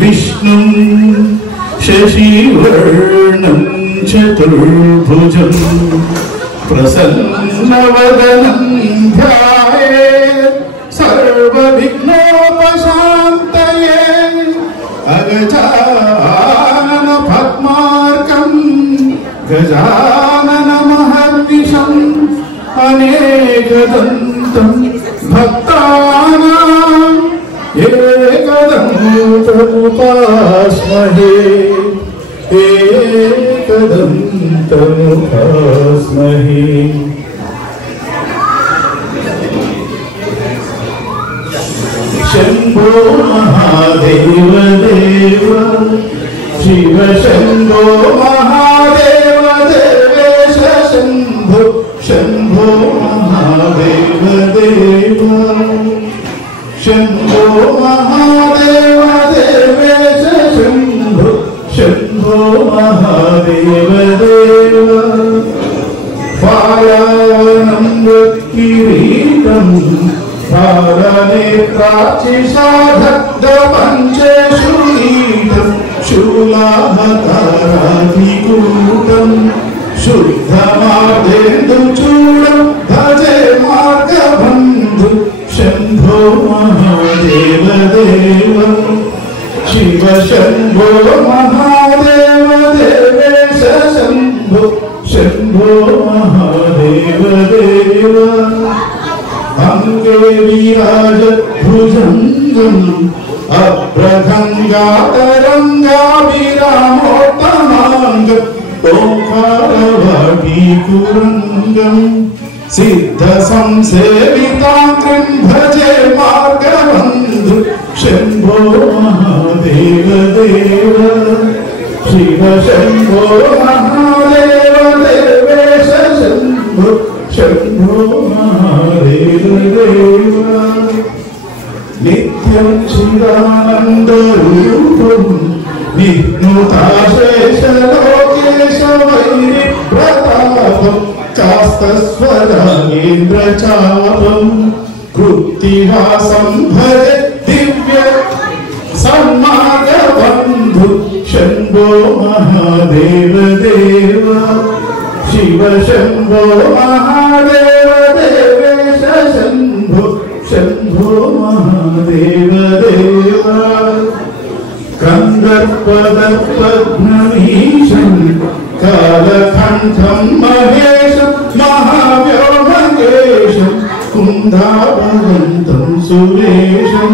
विष्णुं शशिवर्णं चतुर्भुजं प्रसन्नवदनं ध्यायेत् सर्वविघ्नोपशान्तये अगजानन पद्मार्कं गजाननमहर्निशम् अनेकदन्तं भक्तानां एकदन्तमुपास्महे एकदन्तमुपास्महे। शंभो महादेव देव शिव शंभो महादेव देवेश शंभो शंभो महादेव देव शंभो महादेव देवेश शंभो शंभो महादेव देव। फालावनं किरीटं फालनेत्राचिषाधग्धपञ्चेषुनीतं शूलाभताराधिकूटं शुद्धमार्धेन्दुचूडं भजे मार्गबन्धु शंभो महादेव देव शिव शंभो महादेव देवेश शंभो शंभो महादेव देव। अंगे विराज भुजंगम अभ्रभंगातरंगाभिरामोत्तमांग ओंकारवाटीकुरंगम सिद्ध संसेवितांग्रं भजे मार्गबंधु शंभो महादेव देव शिव शंभो महादेव देवेश शंभो शंभो महादेव देव। नित्यं चिदानन्दरूपं विघ्नुताशेषलोकेश वैरिप्रतापं चास्तस्वरागेन्द्रचापं कृत्तिवासं भजे दिव्य सम्मार्गबन्धु शंभो महादेव देव शिव शंभो महादेव देवेश शंभो शंभो महादेव देव। कंदर्पदपद्मनीशं कालकण्ठं महेशं महाव्योमकेशं कुन्दाभवन्तं सुरेशं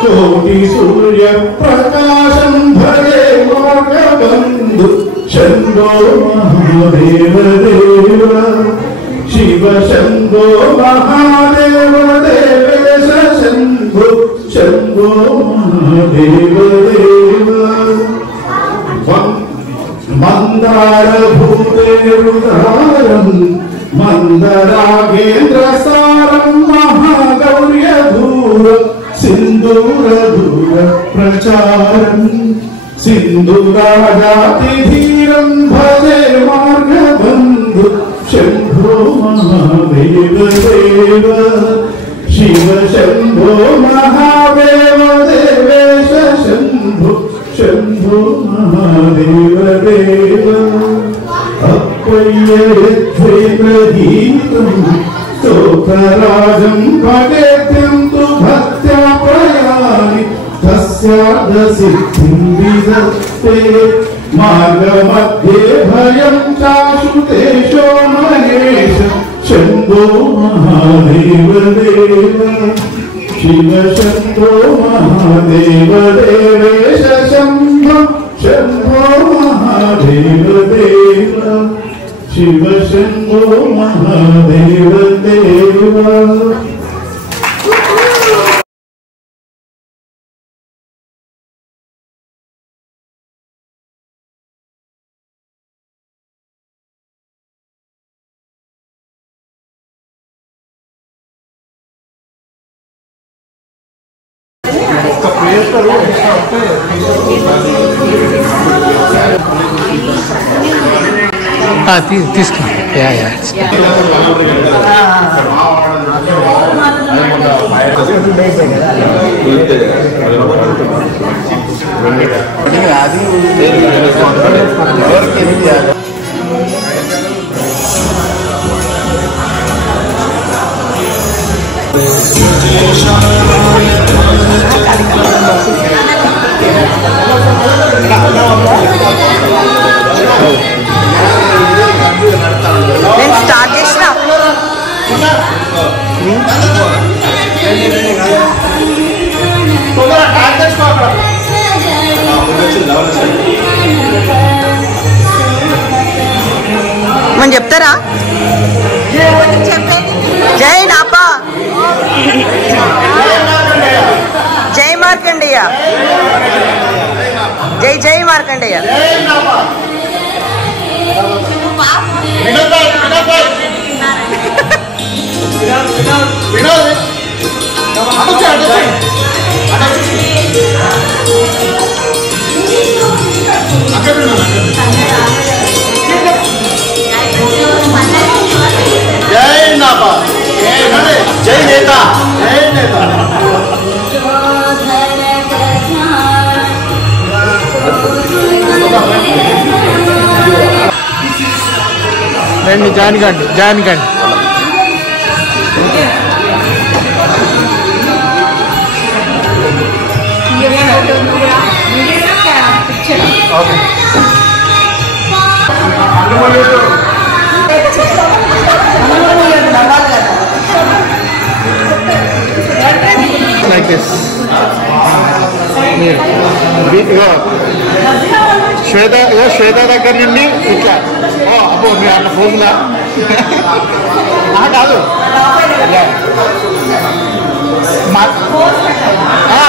कोटिसूर्यप्रकाशं भजे मार्गबन्धु शंभो महादेव देव शिव शंभो महादेव देवेश शंभो शंभो महादेव देव। मंदारभूतेरुदारं मंदरागेन्द्रसारं महागौर्यधूरं सिन्दूरधूर प्रचारं सिन्दूराजातिधीरं भजे मार्गबन्धु शंभो महादेव देव शिव शंभो महादेव देवेश शंभो शंभो महादेव देव। अप्पय्येद्वैतगीतं स्तोत्रराजं भगेत्यं तु भक्त्या प्रयाणि तस्यादसिद्धिं विदत्ते मार्गमध्ये भयं चाशुतेशो महेश शंभो महादेव देव शिव शंभो महादेव देवेश शंभो शंभो महादेव देव शिव शंभो महादेव देव। తీసుకో ఏమని చెప్తారా? జై నాపా, జై మార్కండేయ, జై జై మార్కండేయ. జై నాపా, జై నేత, జై నేత. రండి, జాయిన్ కండి, జాయిన్ కండి. ఓకే. Like this. శ్వేత దగ్గర నుండి ఇట్లా. అబ్బో మీరు అట్లా పోతుందా? కాదు,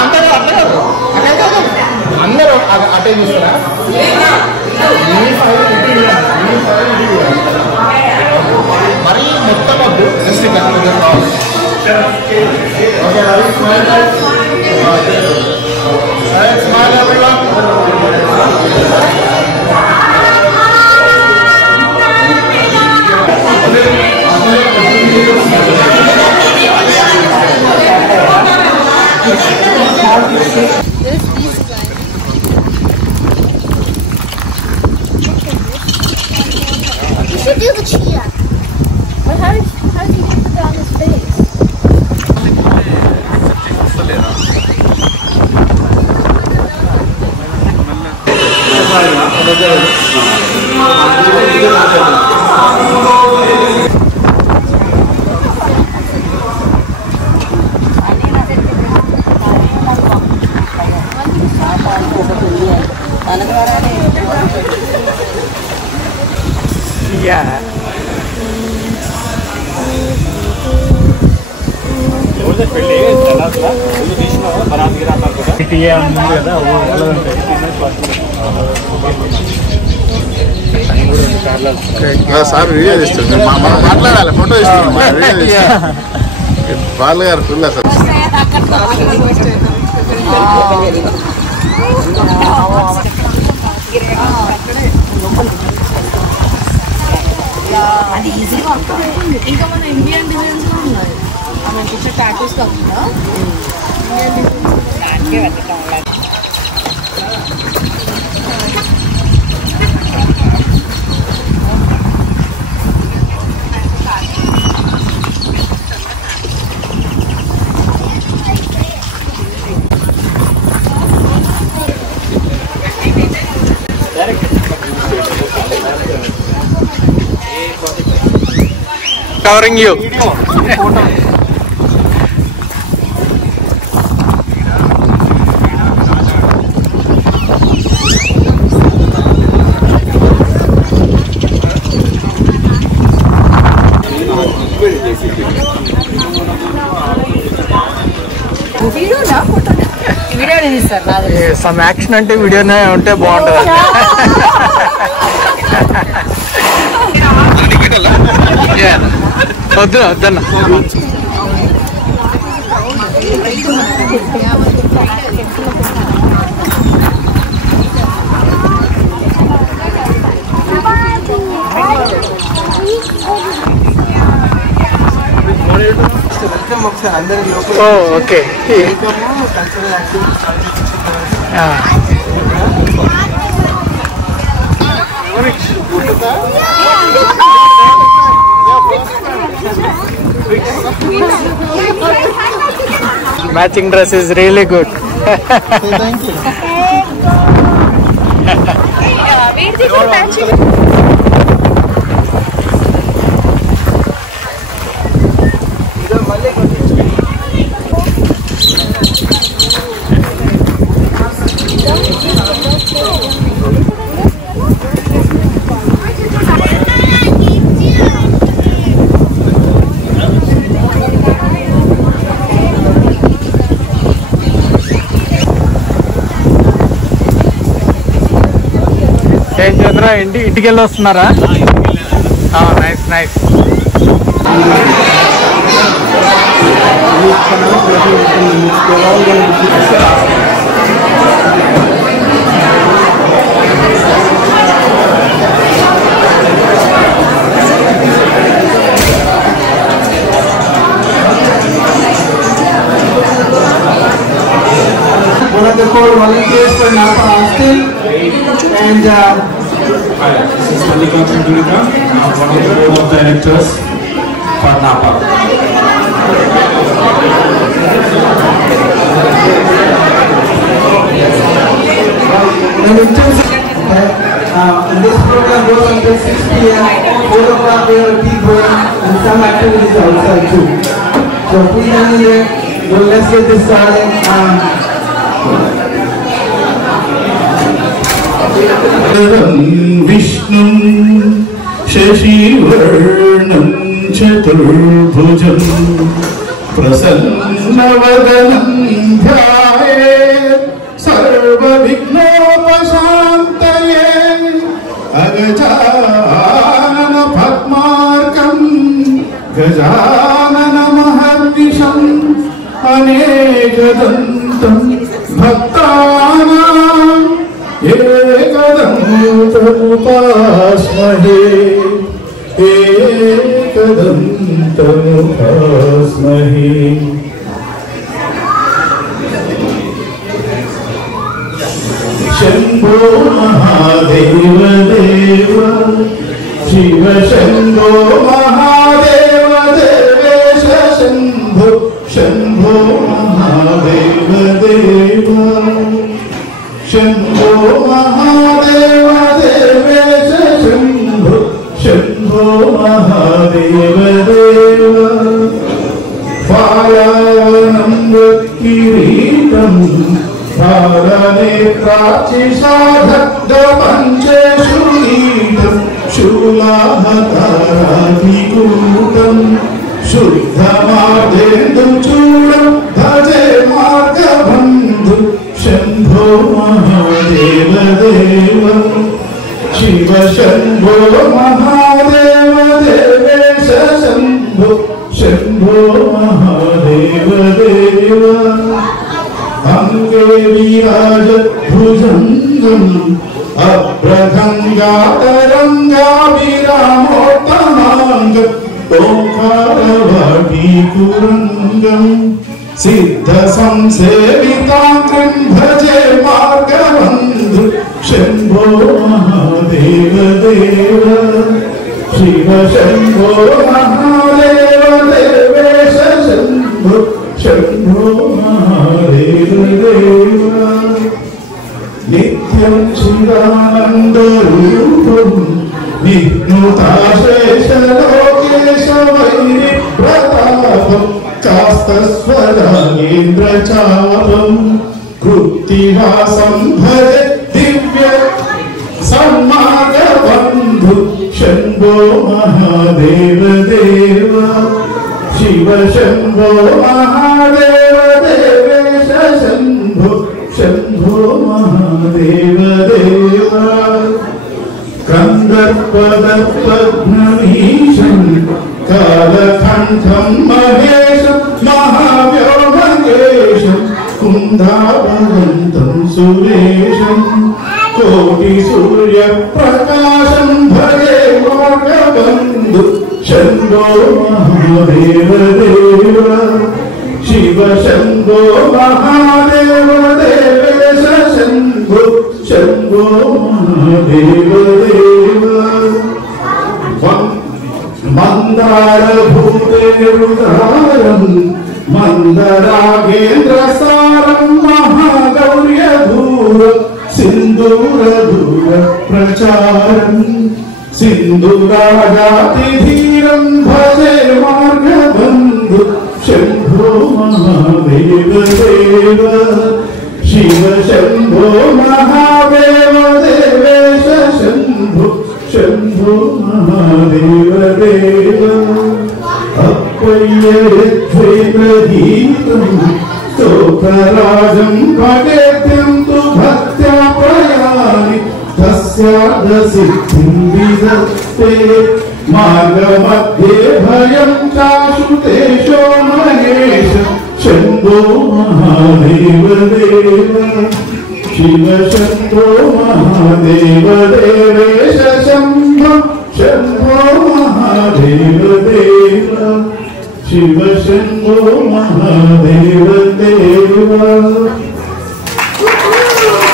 అంతే కాదు, అట్లా కాదు, అట్లా కాదు. అందరూ అటే చూస్తారా? మరి మొత్తం వద్దు, జస్ట్ దగ్గర కావాలి. You should do the chia. But how did you put that on his face? Yeah. Sir video తీస్తుంది, మనం మాట్లాడాలి, ఫోటో ఇస్తుంది బాలు గారు ఫుల్ అసలు. అది ఈజీగా ఇంకా మన ఇండియన్ డిజైన్స్ లో ఉన్నాయి. మనకి వచ్చే టాటూస్ కాకుండా దానికే వెతకం. Covering you. సమ్ యాక్షన్ అంటే వీడియోనే ఉంటే బాగుంటుంది. వద్దు వద్దన్న. Okay. Matching dress is really good. Thank you. ఏం చంద్ర ఇంటికి వెళ్ళి వస్తున్నారా? Nice nice. One of the core volunteers for Napa Hostel, and This is Malika Chandrika, one of the board of directors for Napa. and in terms of this program goes until 6 p.m. 4 o'clock we have a tea break and some activities outside too. So please hang in there. Well, let's get this started. Vishnu शशिवर्णं चतुर्भुजं प्रसन्नवदनं ध्यायेत् सर्वविघ्नोपशान्तये अगजानन पद्मार्कं गजाननमहर्निशम् अनेकदन्तं भक्तानां एकदन्तमुपास्महे एकदन्तमुपास्महे शम्भो महादेव देव शिव शम्भो महादेव देवेश शम्भो शम्भो महादेव देव शम्भो महादेव देवेश शम्भो शम्भो महादेव देव पायानं किरीटं धारनेत्राचिषाधग्धपञ्चेषु नीतं शूलाहताराधिकूटं शुद्धमार्गेन्दुचूडं भजे मार्गबन्धु शम्भो महादेव देव शिव शम्भो महादेव देवेश शम्भो शम्भो महादेव देव अंगे विराजत् भुजङ्गम् अभ्रभङ्गातरङ्गाभिरामोत्तमाङ्गम् ओङ्कारवाटीकुरङ्गम् सिद्धसंसेविताङ्गं भजे मार्गबन्धु शम्भो महादेव देव शिव शम्भो महादेव देवेश शम्भो शम्भो महादेव देव नित्यं चिदानन्दरूपं विघ्नुताशेषलोकेश वैरिप्रतापम् कास्तस्वरागेन्द्रचापं कृत्तिवासं भजे दिव्य सम्मार्गबन्धु शम्भो महादेव देव शिव शम्भो महादेव देवेश शम्भो शम्भो महादेव देव कन्दर्पदत्तघ्नमीशं कालकण्ठं महेशं महाव्योमकेशं कुन्दाभवन्तं सुरेशं कोटिसूर्यप्रकाशं भजे मार्गबन्धु शम्भो महादेव देव शिव शम्भो महादेव देवेश शम्भो शम्भो महादेव देव मन्दारभूतेरुदारं मन्दरागेन्द्रसारं महागौर्यधूरं सिन्दूरधूरप्रचारम् सिन्धुराजातिधीरं भजे मार्गबन्धु शम्भो महादेव देव शिव शम्भो महादेव देवेश शम्भो शम्भो महादेव देव अप्पय्येन्द्रगीतं स्तोत्रराजं पठेत्यं तु भक्त्या प्रयाणि तस्य स्यादसिद्धिं विदत्ते मार्गमध्ये भयं चाशुतेशो महेश शम्भो महादेव देव शिव शम्भो महादेव देवेश शम्भो शम्भो महादेव देव शिव शम्भो महादेव देव.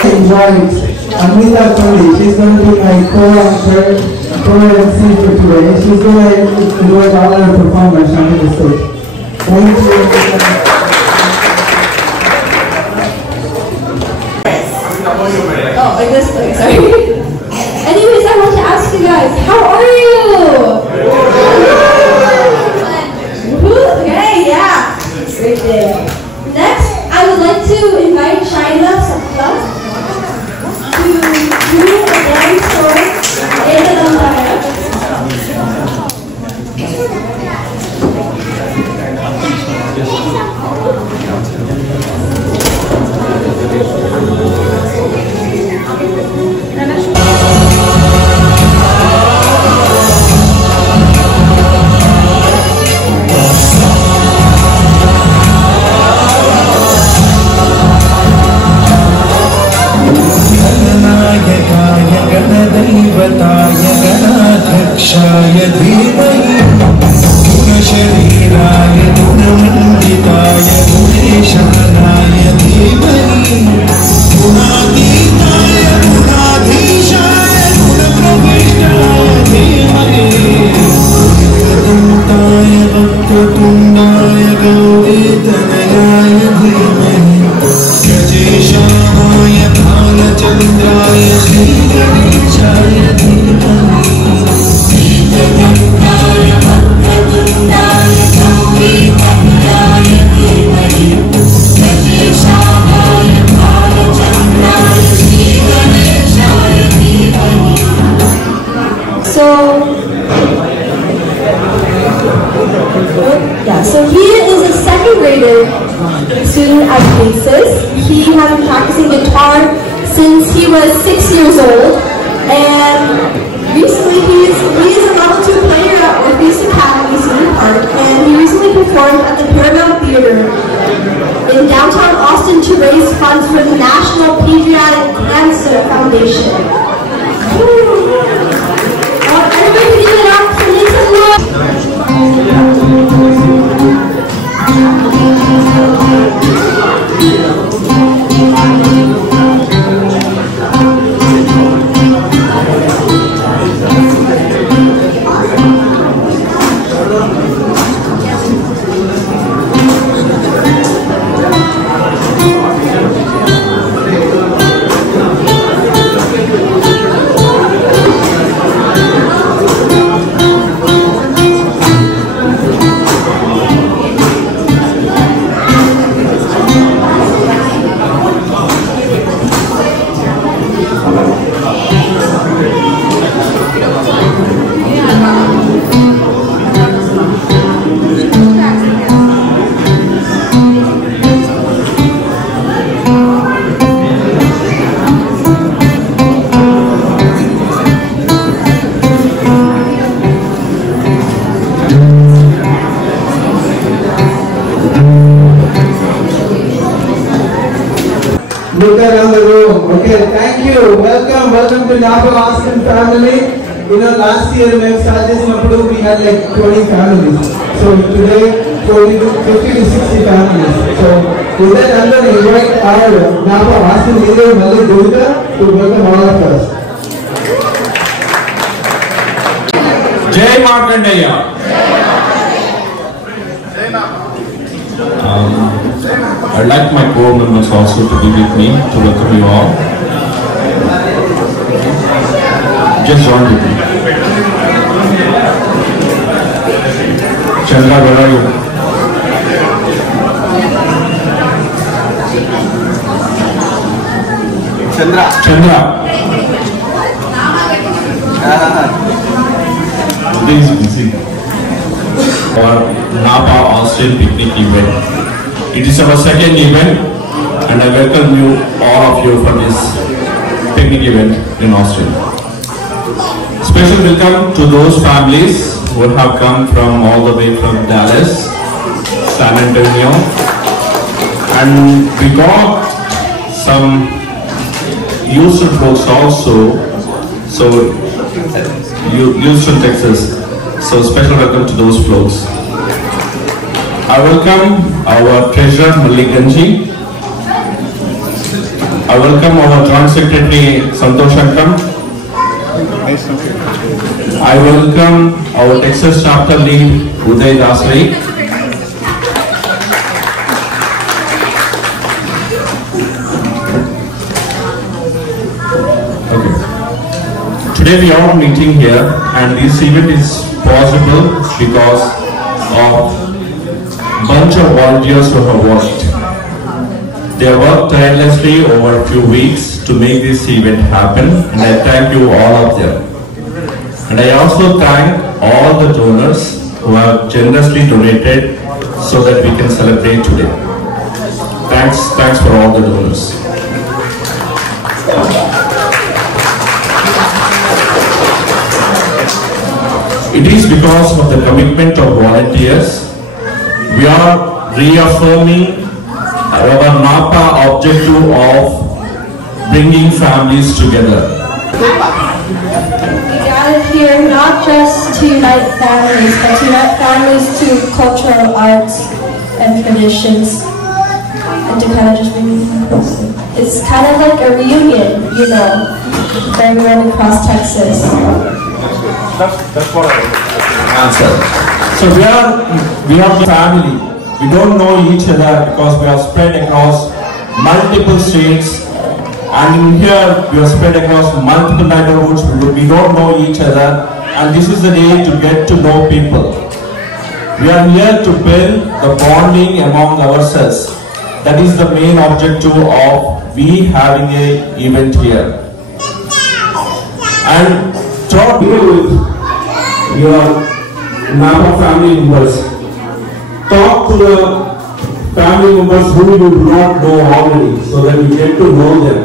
Invite Amita Pali. She's going to be my co-MC for today. She's going to invite all our performers onto the stage. Thank you. Oh, like this? Okay, sorry. Anyways, I want to ask you guys, how are you? Okay, yeah. Great day. Next, I would like to invite Shaila Satla to do a dance story in the Nandaya. गणदैवताय गणाध्यक्षाय धीमहि गुणशरीराय गुणमण्डिताय गुणेशानाय धीमहि गुणातीताय गुणाधीशाय गुणप्रविष्टाय धीमहि गुणवन्ताय वक्रतुण्डाय गौरीतनयाय धीमहि गजेशाय भालचन्द्राय श्रीगणेशाय धीमहि श्रीगणेशाय वक्रतुण्डाय गौरीतनयाय धीमहि गजेशाय भालचन्द्राय श्रीगणेशाय धीमहि. So he is a second grader student at Basis. He has been practicing guitar since he was 6 years old, and recently he is a level 2 player at Orpheus Academy Cedar Park, and he recently performed at the Paramount Theater in downtown Austin to raise funds for the National Pediatric Cancer Foundation. Everybody can give it up for Linton Lloyd. Look around the room. Okay, thank you. Welcome to Napa Austin family. You know, last year we started we had like 20 families. So today, 50 to 60 families. So with that, I'm going to invite our Napa Austin leader, Mali Durga, to welcome all of us. Jai Markandeya. I'd like my core members also to be with me to welcome you all. Just join with me. Chandra, where are you? Chandra. Please be seated. For Napa Austin picnic event. It is our second event, and I welcome you, all of you, for this picnic event in Austin. Special welcome to those families who have come from all the way from Dallas, San Antonio, and we got some Houston folks also, so Houston, Texas. So special welcome to those folks. I welcome our treasurer Malliganji. I welcome our joint secretary Santosh Akram. I welcome our Texas chapter lead Uday Dasri. Okay. Today we are meeting here, and this event is possible because of bunch of volunteers who have worked. They have worked tirelessly over a few weeks to make this event happen, and I thank you all of them. And I also thank all the donors who have generously donated so that we can celebrate today. Thanks for all the donors. It is because of the commitment of volunteers we are reaffirming our NAPA objective of bringing families together. We gathered here not just to unite families, but to unite families to cultural arts and traditions, and to kind of just bring them closer. It's kind of like a reunion, you know, for everyone across Texas. That's what I answered. So we are the family. We don't know each other because we are spread across multiple states, and in here we are spread across multiple neighborhoods. We don't know each other, and this is the day to get to know people. We are here to build the bonding among ourselves. That is the main objective of we having a event here. And talk with your NAPA family members. Talk to the family members who you do not know already, so that you get to know them.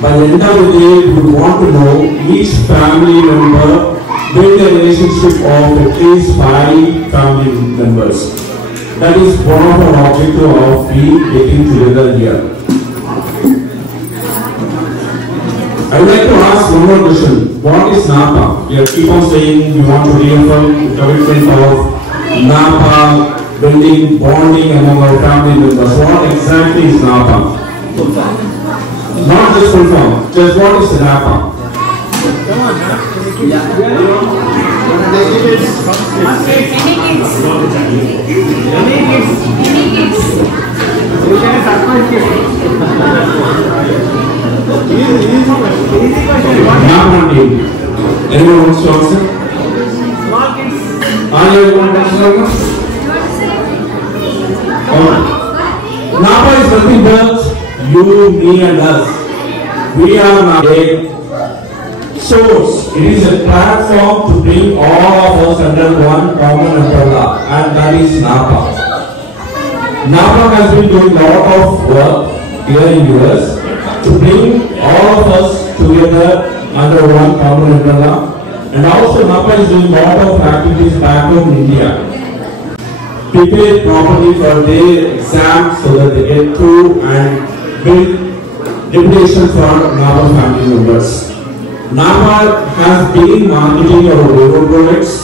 By the end of the day, we want to know each family member, build a relationship of at least 5 family members. That is one of our objectives of we getting together here. I would like to ask one more question. What is NAPA? We keep on saying we want to reaffirm the commitment of NAPA, building bonding among our family members. What exactly is NAPA? Not just full form, just what is the NAPA? Anyone wants to answer? Anyone wants to answer? NAPA is nothing but you, me and us. We are not a source. It is a platform to bring all of us under one common umbrella, and that is NAPA. NAPA has been doing a lot of work here in US to bring all of us together under one common umbrella, and also NAPA is doing a lot of activities back home in India. Prepare properly for their exams so that they get through and build reputation for NAPA family members. NAPA has been marketing our rural products.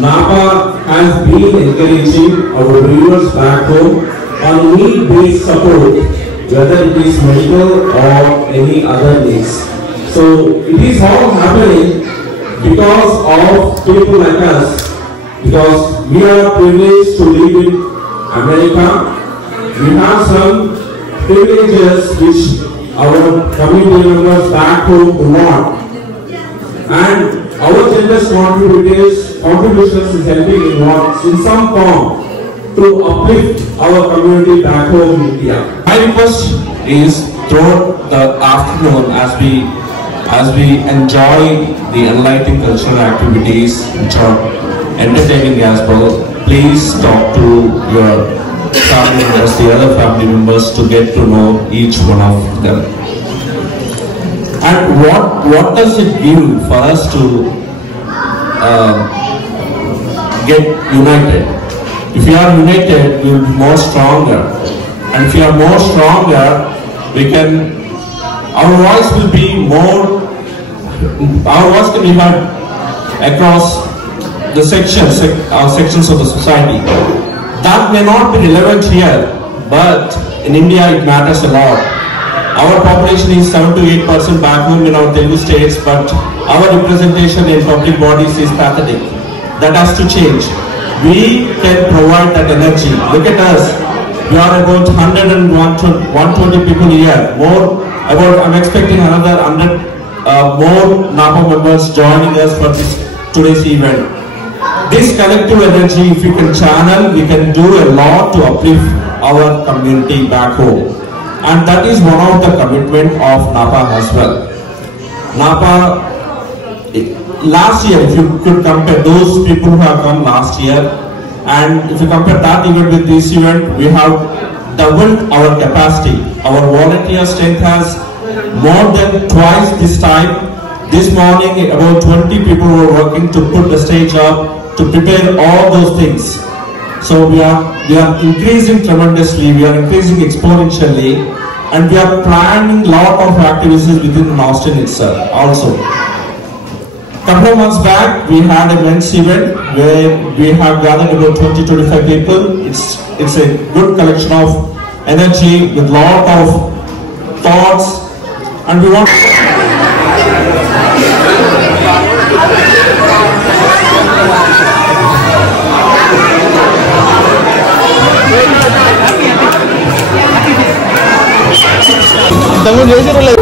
NAPA has been encouraging our viewers back home on need-based support, whether it is medical or any other needs. So it is all happening because of people like us, because we are privileged to live in America. We have some privileges which our community members back home do not. And our generous contributions is helping in some form to uplift our community back home in India. My request is throughout the afternoon as we enjoy the enlightening cultural activities which are entertaining as well, please talk to your family members, the other family members, to get to know each one of them. And what does it give for us to get united? If we are united, we will be more stronger. And if we are more stronger, our voice will be more, our voice can be heard across the sections of the society. That may not be relevant here, but in India it matters a lot. Our population is 7 to 8% back home in our Telugu states, but our representation in public bodies is pathetic. That has to change. We can provide that energy. Look at us. We are about 100 and 120 people a year. I'm expecting another 100 more NAPA members joining us for today's event. This collective energy, if we can channel, we can do a lot to uplift our community back home. And that is one of the commitment of NAPA as well. NAPA, last year, if you could compare those people who have come last year, and if you compare that event with this event, we have doubled our capacity. Our volunteer strength has more than twice this time. This morning, about 20 people were working to put the stage up, to prepare all those things. So we are increasing tremendously, we are increasing exponentially, and we are planning a lot of activities within Austin itself also. Couple of months back, we had a men's event where we have gathered about 20-25 people. It's a good collection of energy with lot of thoughts, and we want. తమ్ముడు చేసిరలేదు